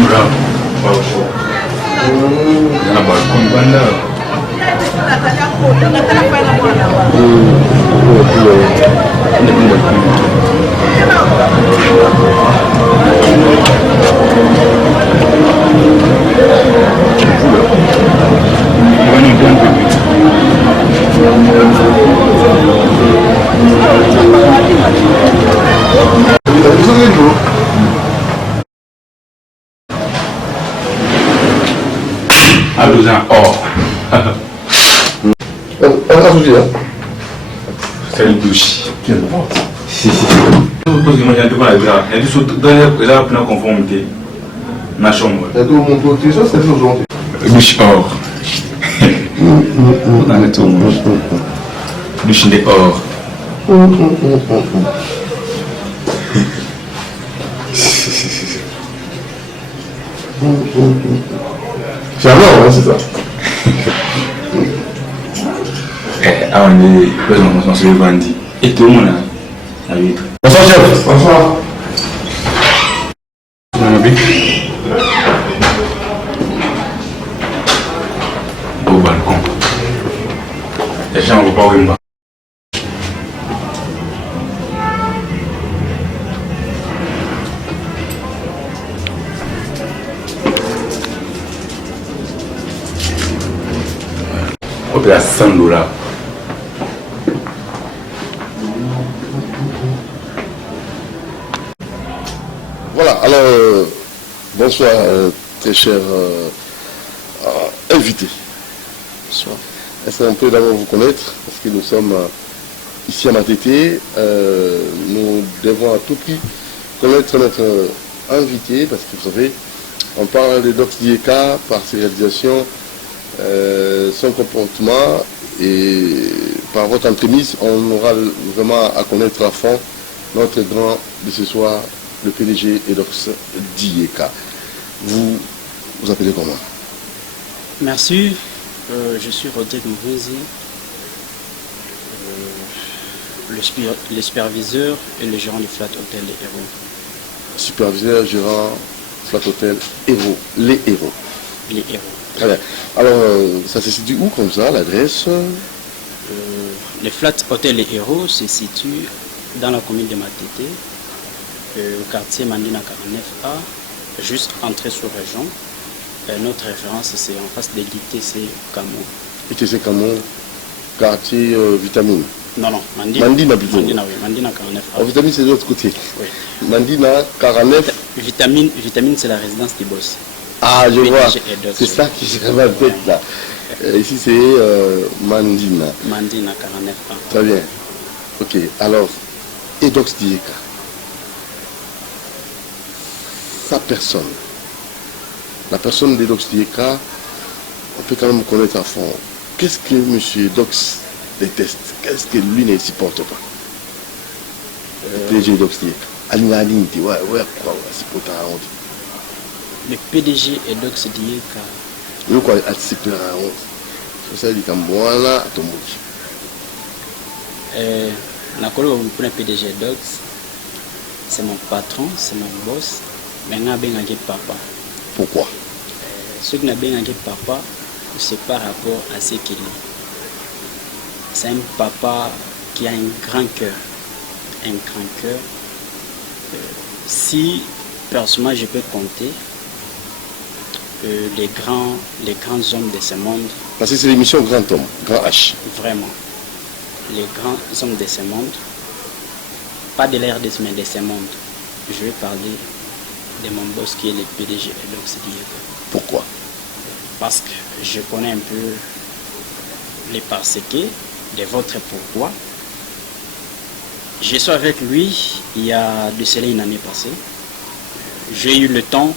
Il y a un balcon, une bande là. À 12 ans, or. C'est une douche. Si. Parce que moi j'ai un peu mal à il y a tout dans la pleine conformité. Ma chambre. Il y a tout mon côté, ça c'est aujourd'hui. Douche or. Dans le tour. Douche des or. C'est un an, hein, c'est ça. Ah, on est sur le bandit. Et tout le monde a vu. Bonsoir, chef. Bonsoir. Au balcon. Les gens ne vont pas Wemba. On peut à 100 $. Voilà, alors, bonsoir, très chers invités. Bonsoir. Est-ce qu'on peut d'abord vous connaître? Parce que nous sommes ici à Matete. Nous devons à tout prix connaître notre invité, parce que vous savez, on parle de Dox Dieka par ses réalisations, son comportement, et par votre entremise, on aura vraiment à connaître à fond notre grand de ce soir, le PDG Dox Dieka. Vous vous appelez comment? Merci, je suis Rodrigue Mourouzi, le superviseur et le gérant du Flat Hotel Les Héros. Superviseur, gérant, Flat Hotel, Héros, Les Héros. Les Héros. Très bien. Alors, ça se situe où comme ça, l'adresse? Le Flat Hotel Les Héros se situe dans la commune de Matete, au quartier Mandina 49A, juste entrée sur région. Notre référence, c'est en face de l'ITC Camon. ITC Camon, quartier Vitamine. Non, Mandina plutôt. Mandina, oui, Mandina 49A. Oh, Vitamine, c'est de l'autre côté. Oui. Mandina 49. Vitamine, c'est la résidence du boss. Ah, je PDG vois. Dox. C'est ça qui se ma tête là. Ici, c'est Mandina. Mandina 49A. Très bien. Ok, alors, Dox Dieka. Sa personne. La personne d'Dox Dieka, on peut quand même connaître à fond. Qu'est-ce que M. Dox déteste? Qu'est-ce que lui ne supporte pas? Le PDG Dox Dieka. Le PDG Dox Dieka. Le quoi, anticiper à 11. ça dit Kamboana, Tomboki. La collègue pour le PDG Dogs, c'est mon patron, c'est mon boss, mais on a bien un papa. Pourquoi? Ce qui n'a bien un papa, c'est par rapport à ce qu'il est. C'est un papa qui a un grand cœur. Un grand cœur. Si personnellement je peux compter les grands hommes de ce monde. Parce que c'est l'émission Grand Homme, Grand H. Vraiment. Les grands hommes de ce monde, pas de l'RDS mais de ce monde. Je vais parler de mon boss qui est le PDG Dogs Diego. Pourquoi? Parce que je connais un peu les perséqués de votre pourquoi. Je suis avec lui il y a de cela une année passée. J'ai eu le temps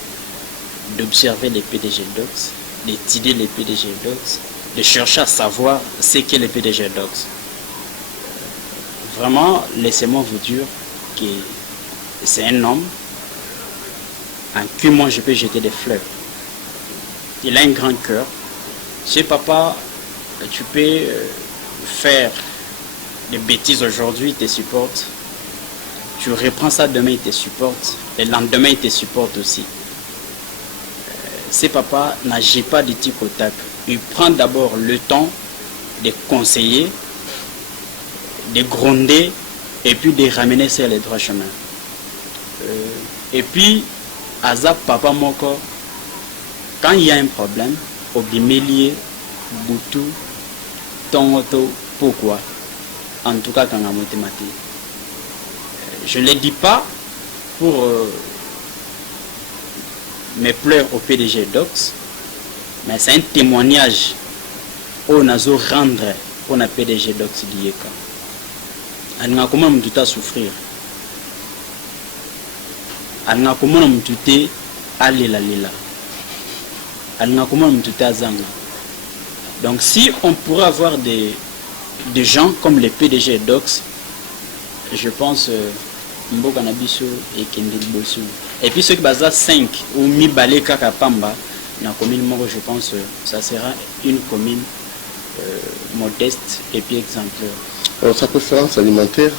d'observer les PDG Dogs, d'étudier les PDG Dogs, de chercher à savoir ce qu'est le PDG Dogs. Vraiment, laissez-moi vous dire que c'est un homme en qui moi je peux jeter des fleurs. Il a un grand cœur. Ce papa, tu peux faire des bêtises aujourd'hui, il te supporte. Tu reprends ça demain, il te supporte. Et le lendemain, il te supporte aussi. Ce papa n'agit pas du tic au tac. Il prend d'abord le temps de conseiller, de gronder et puis de ramener sur les droits chemins. Et puis, Azap papa moko, quand il y a un problème, au bimelier, Boutou, Tongoto, pourquoi? En tout cas, quand on a mathématique. Je ne le dis pas pour me plaire au PDG Docs, mais c'est un témoignage au nazo rendre pour le PDG Docs d'Ieka. On a comment tout à souffrir. On a comment tout à lila. On a comment tout à zanga. Donc si on pourrait avoir des gens comme les PDG Docs, je pense Mboka Nabiso et Kendil Bosu. Et puis ceux qui basent 5 ou Mi Balé Kakapamba, dans la commune Moro, je pense ça sera une commune modeste et puis exemplaire. Alors sa préférence alimentaire?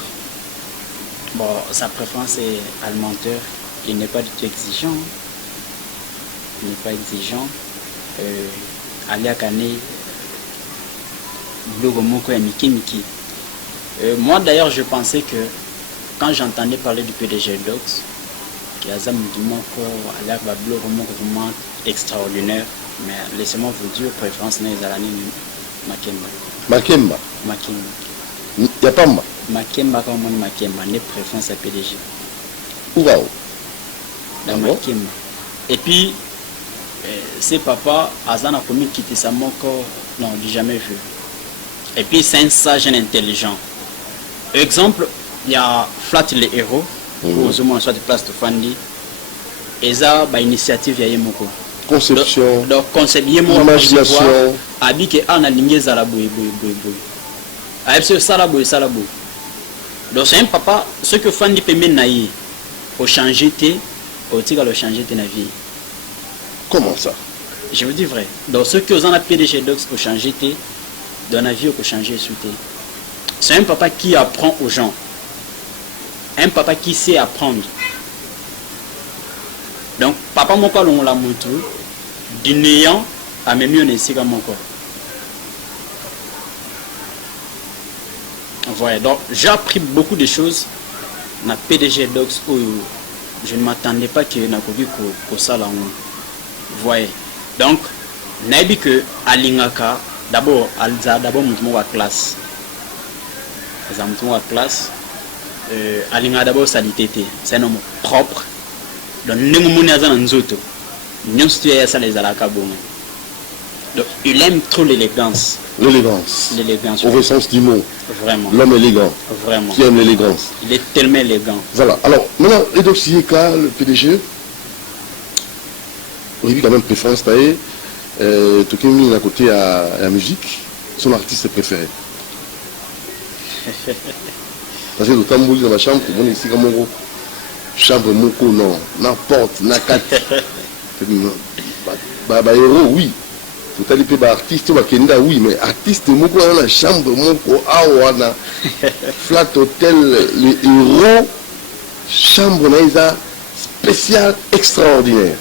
Bon, sa préférence est alimentaire. Il n'est pas du tout exigeant. Il n'est pas exigeant. Alia Kane, Blogomoko et Miki. Moi d'ailleurs je pensais que quand j'entendais parler du PDG Docs, qui a un vraiment extraordinaire, mais laissez-moi vous dire, préférence n'est pas Makemba. Makemba. Makemba. Il n'y a pas Mba. Makemba comme on Makemba, n'est préférence à PDG. Où va-t-on? Dans Makemba. Et puis, c'est papa, Azana commis quitter sa moko, non, je n'ai jamais vu. Et puis c'est un sage et intelligent. Exemple, il y a Flat les héros, aux hommes soit de place de Fandi, et ça, bah, initiative, il y a Yemoko. Conception, donc concept, imagination. Habit que en aligné Zalabou et avec ce Salabou. Donc c'est un papa, ce que Fandi peut mener, au changer, au tigre le changer de la vie. Comment ça? Je vous dis vrai. Donc ceux qui ont un PDG Docs au changer, dans la vie au changer sous. C'est un papa qui apprend aux gens. Un papa qui sait apprendre. Donc, papa mon corps, on l'a montré, du néant à même mieux n'est mon corps. Voilà, donc j'ai appris beaucoup de choses dans le PDG Docs où je ne m'attendais pas qu'il y ait un ça là. Vous voyez. Donc, n'a dit que à l'Ingaka, d'abord, mon classe. Mon classe. Alinga d'abord salité, c'est un homme propre. Donc, nous donc, il aime trop l'élégance. L'élégance. Au vrai sens du mot. Vraiment. L'homme élégant. Vraiment. Qui aime l'élégance. Il est tellement élégant. Voilà. Alors, maintenant, Edox Yeka, le PDG, on a vu quand même préférence taille. Tout mis à côté à la musique, son artiste préféré. Parce que le Cambouli dans ma chambre, on est ici comme mon chambre moko non, n'importe, n'importe. Bah héros, oui. Tout à l'heure, artiste, oui, mais artiste, moko na chambre, moko awana, flat hotel, les héros, chambre naïsa spécial extraordinaire.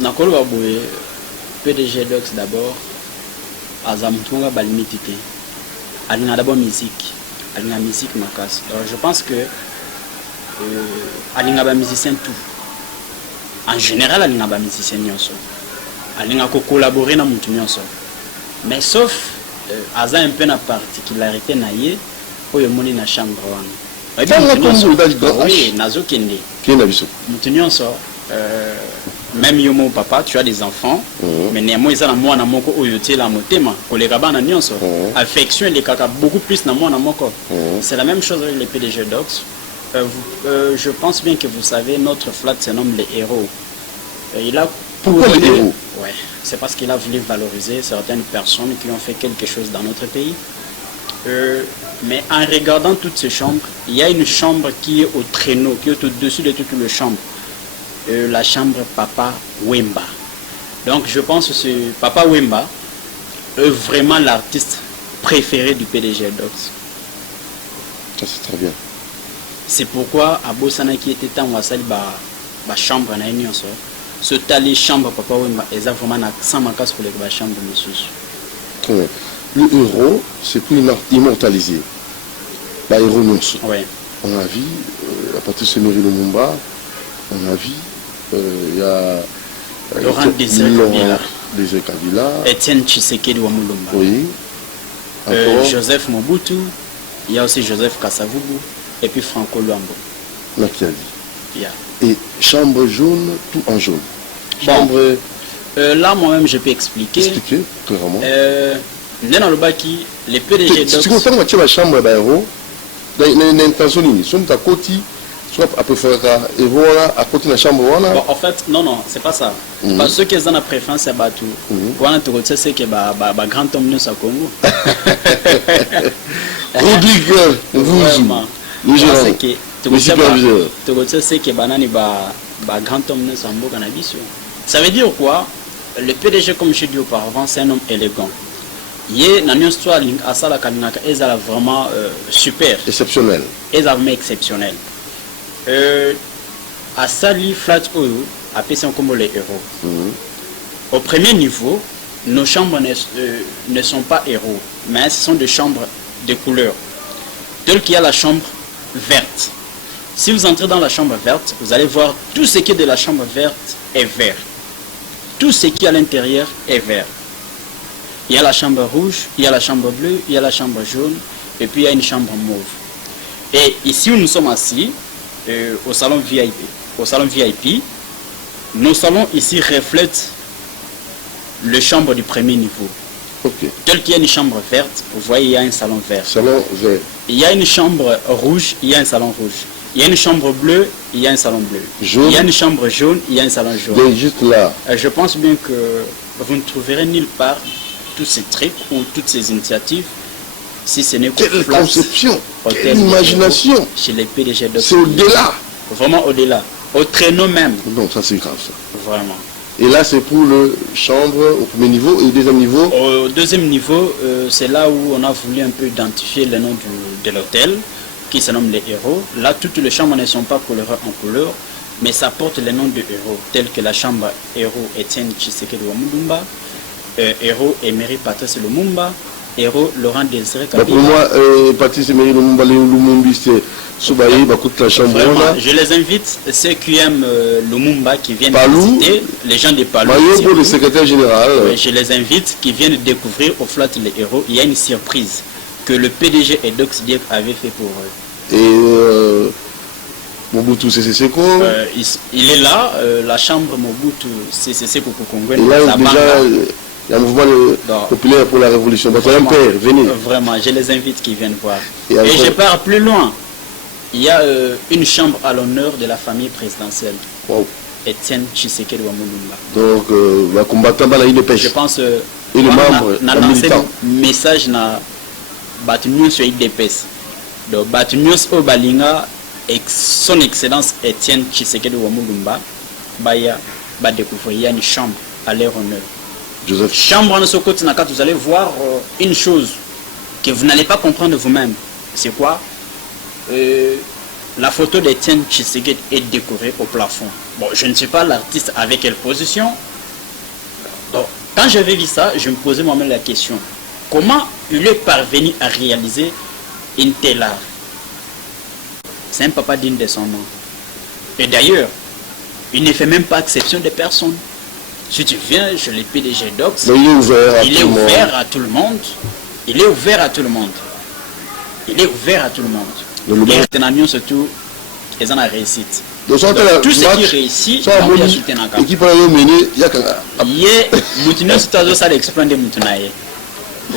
Nakolo Baboué, PDG Docs d'abord, Azamtunga Balimité. Il y a d'abord musique, il y a musique macasse. Alors je pense que il y a des musiciens tout. En général, il y a des musiciens il y a collaborer dans le monde. Mais sauf, il y a un peu de particularité pour le monde dans la chambre. Oui, nazo kende. Même yomo papa, tu as des enfants, mais néanmoins ils ont moi na moko oyote la motema, kolega bana nyonso. Affection les kaka beaucoup plus na moi na moko. C'est la même chose avec les PDG Docs. Je pense bien que vous savez notre flat se nomme les héros. Il a pourquoi les héros? Ouais, c'est parce qu'il a voulu valoriser certaines personnes qui ont fait quelque chose dans notre pays. Mais en regardant toutes ces chambres, il y a une chambre qui est au traîneau, qui est au-dessus de toutes les chambres. La chambre Papa Wemba. Donc je pense que Papa Wemba est vraiment l'artiste préféré du PDG Docs. Ça c'est très bien. C'est pourquoi à Bossana qui était en Wassali, la chambre na union so. Ce tali chambre Papa Wemba est vraiment sans macasse pour les chambres de monsieur. Très bien. Le héros, c'est pour immortaliser. La héros non. Oui. On a vu, à partir de Semery Lumumba, on a vu, il y a Laurent Désiré Kabila, Étienne Tshisekedi Wamulumba, oui, Joseph Mobutu, il y a aussi Joseph Kasavubu, et puis Franco Luambo. Machiavelli. Yeah. Et chambre jaune, tout en jaune. Chambre... là, moi-même, je peux expliquer. Expliquer, clairement. Dans le baki, les PDG Docs... Si vous avez la chambre d'héros, l'intention, si vous avez soit à peu près et voilà à côté de la chambre voilà. Bon, en fait non c'est pas ça. Parce que ceux qui ont la préférence c'est bateau. Voilà tu sais c'est que ba grand homme nous à Congo. Rodrigue vous le gérant. Tu sais c'est que banani ba grand homme nous à Mboka na biso. Ça veut dire quoi? Le PDG comme je dis auparavant c'est un homme élégant. Yé na une histoire à ça la kanaka est vraiment super. Exceptionnel. Est vraiment exceptionnel. À Sali Flat Oyo, appelé comme les héros. Au premier niveau, nos chambres ne sont pas héros, mais ce sont des chambres de couleur. Tel qu'il y a la chambre verte. Si vous entrez dans la chambre verte, vous allez voir tout ce qui est de la chambre verte est vert. Tout ce qui est à l'intérieur est vert. Il y a la chambre rouge, il y a la chambre bleue, il y a la chambre jaune, et puis il y a une chambre mauve. Et ici où nous sommes assis, au salon VIP. Au salon VIP, nos salons ici reflètent le chambre du premier niveau. Okay. Tel qu'il y a une chambre verte, vous voyez, il y a un salon vert. Salon vert. Il y a une chambre rouge, il y a un salon rouge. Il y a une chambre bleue, il y a un salon bleu. Jaune. Il y a une chambre jaune, il y a un salon jaune. Donc juste là. Je pense bien que vous ne trouverez nulle part tous ces trucs ou toutes ces initiatives. Si ce n'est que quelle conception, quelle imagination chez les PDG Docs. C'est au-delà. Vraiment au-delà. Au traîneau même. Non, ça c'est grave ça. Vraiment. Et là c'est pour le chambre au premier niveau et au deuxième niveau. Au deuxième niveau, c'est là où on a voulu un peu identifier le nom de l'hôtel qui se nomme les héros. Là, toutes les chambres ne sont pas colorées en couleur, mais ça porte les noms de héros, tels que la chambre héros Étienne Tshisekedi Wamulumba, héros Emery Patrice Lumumba, héros Laurent Désiré Kabila. Pour moi, Patrice Emery Lumumba, Lumumba, c'est Soubaï, Bakout la chambre. Vraiment, je les invite, ceux qui aiment Lumumba, qui viennent visiter, les gens de Palou. Pour le secrétaire général. Oui, je les invite, qui viennent découvrir au Flat les héros. Il y a une surprise que le PDG et Docs Diek avait fait pour eux. Et Mobutu Seko il est là, la chambre Mobutu Seko Kongwe. Là, déjà, il y a un mouvement populaire pour la révolution. Vraiment, père, venez. Vraiment, je les invite qui viennent voir. Et je pars plus loin. Il y a une chambre à l'honneur de la famille présidentielle. Wow. Étienne Tshisekedi Wamulumba. Donc, la combattant dans la île de pêche. Je pense et le membre, na lancé message na Batunios sur IDPS. Donc, Batunios Obalinga, son excellence Étienne Tshisekedi Wamulumba, Baya va découvrir, il y a une chambre à leur honneur. Joseph. Chambre en ce côté, vous allez voir une chose que vous n'allez pas comprendre vous-même. C'est quoi? La photo d'Étienne Tshisekedi est décorée au plafond. Bon, je ne suis pas l'artiste avec quelle position. Donc, quand j'avais vu ça, je me posais moi-même la question. Comment il est parvenu à réaliser une telle art? C'est un papa digne de son nom. Et d'ailleurs, il ne fait même pas exception de personne. Si tu viens chez les PDG Docs, Mais il est ouvert à il tout est le monde. ouvert à tout le monde. Il est ouvert à tout le monde. Il est ouvert à tout le monde. Et retenons surtout, ils en ont réussite. Donc, Donc, tout ce qui réussit, il y a soutenu en l'équipe a mené, il y a il est Moutinho Soutazo, ça l'exprime de Moutunaye.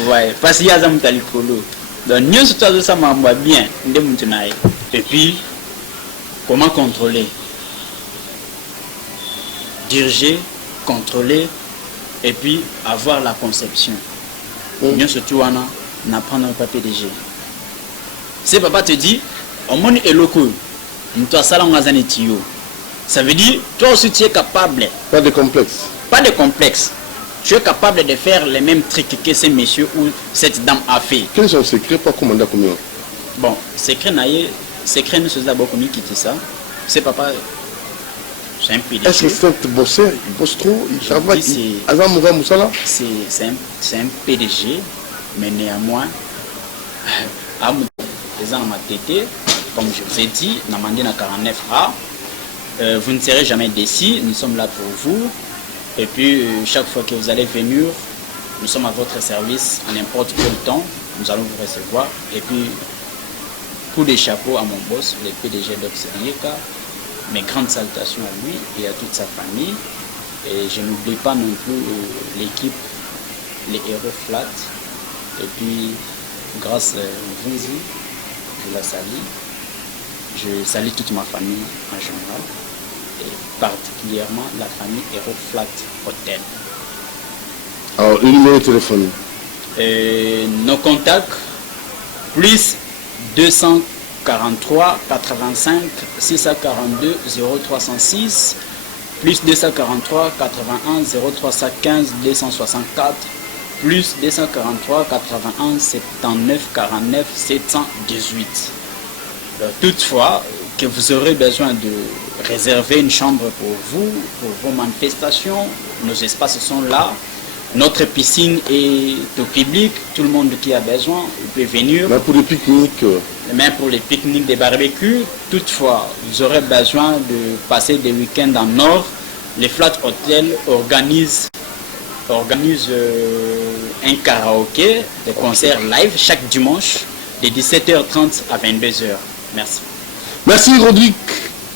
Ouais, parce qu'il y a un Moutalikolo. Donc, Nyon Soutazo, ça m'a bien de Moutunaye. Et puis, comment contrôler? Diriger, contrôler, et puis avoir la conception. Nyon Soutazo, n'apprendre pas PDG. Si papa te dit, au monde est local, ça veut dire, toi aussi tu es capable. Pas de complexe. Pas de complexe. Tu es capable de faire les mêmes trucs que ce monsieur ou cette dame a fait. Quel est son secret pour commander combien? Bon, secret nous faisons d'abord comme il quitte ça. C'est papa. C'est un PDG. Est-ce que c'est un bosseur? Il bosse trop? Il travaille? C'est un PDG, mais néanmoins, à ma tête, comme je vous ai dit, dans Mandina 49A, vous ne serez jamais déçus, nous sommes là pour vous. Et puis, chaque fois que vous allez venir, nous sommes à votre service à n'importe quel temps, nous allons vous recevoir. Et puis, coup de chapeau à mon boss, le PDG d'Oxelieka, mes grandes salutations à lui et à toute sa famille. Et je n'oublie pas non plus l'équipe, les héros flat. Et puis, grâce à Vunzi, je la salue. Je salue toute ma famille en général, et particulièrement la famille Hero Flat Hotel. Alors, le numéro de téléphone? Nos contacts, plus 243 85 642 0306, plus 243 81 0315 264, plus 243 81 79 49 718. Toutefois, que vous aurez besoin de réserver une chambre pour vous, pour vos manifestations, nos espaces sont là. Notre piscine est au public, tout le monde qui a besoin peut venir. Mais pour les pique-niques? Même pour les pique-niques, des barbecues, toutefois, vous aurez besoin de passer des week-ends en Nord. Les Flat Hotels organisent un karaoké, des concerts live chaque dimanche de 17h30 à 22h. Merci. Merci Rodrigue,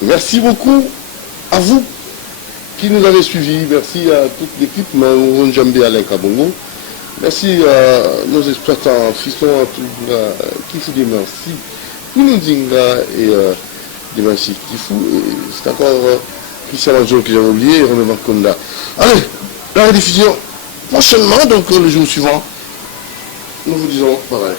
merci beaucoup à vous qui nous avez suivis, merci à toute l'équipe, Maouron Djambé Alain Kabongo, merci à nos exploitants, Fiston Kifou merci, Kounoudinga et Dimanche Kifou, c'est encore Christian Manjo que j'avais oublié, et René Marconda. Allez, la rediffusion prochainement, donc le jour suivant, nous vous disons bye bye.